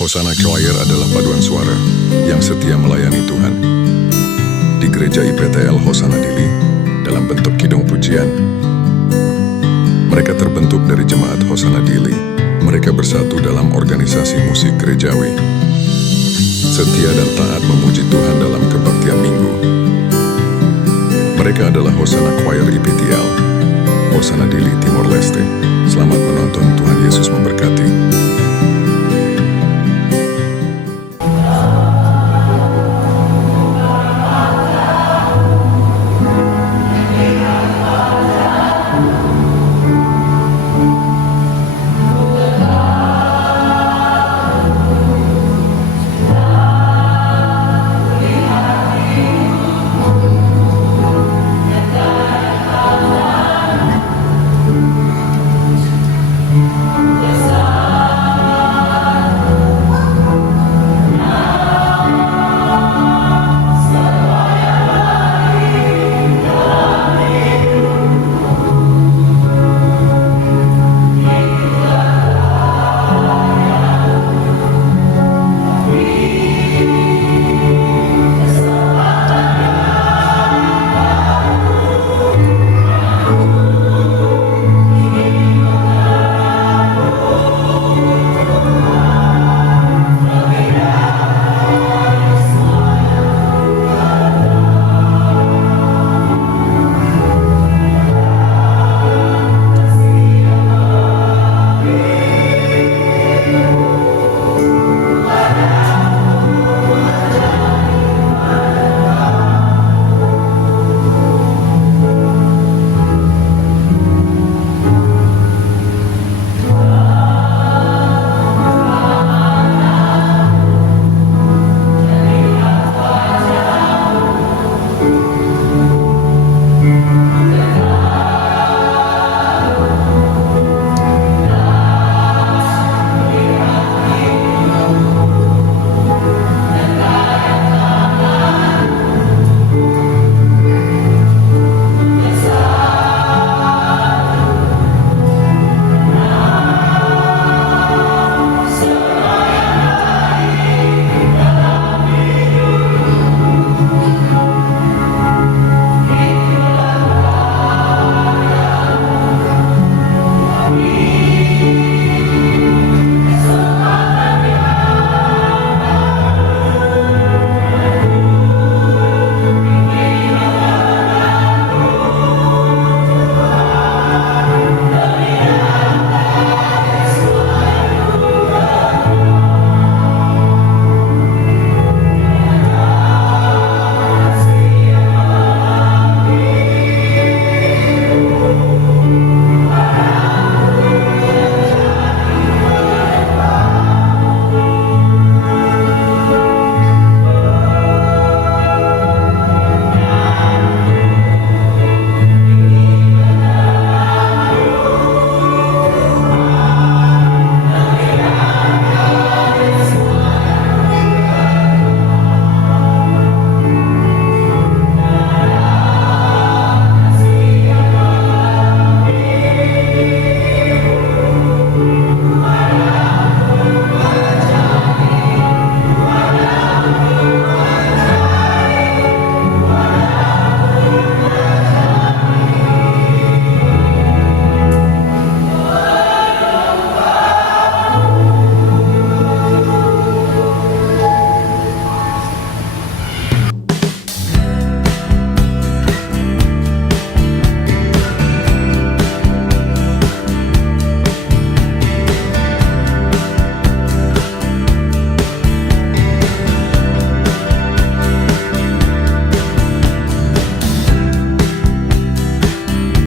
Hosana Choir adalah paduan suara yang setia melayani Tuhan. Di gereja IPTL Hosana Dili, dalam bentuk kidung pujian. Mereka terbentuk dari jemaat Hosana Dili. Mereka bersatu dalam organisasi musik gerejawi. Setia dan taat memuji Tuhan dalam kebaktian minggu. Mereka adalah Hosana Choir IPTL, Hosana Dili Timor Leste. Selamat menonton, Tuhan Yesus memberkati.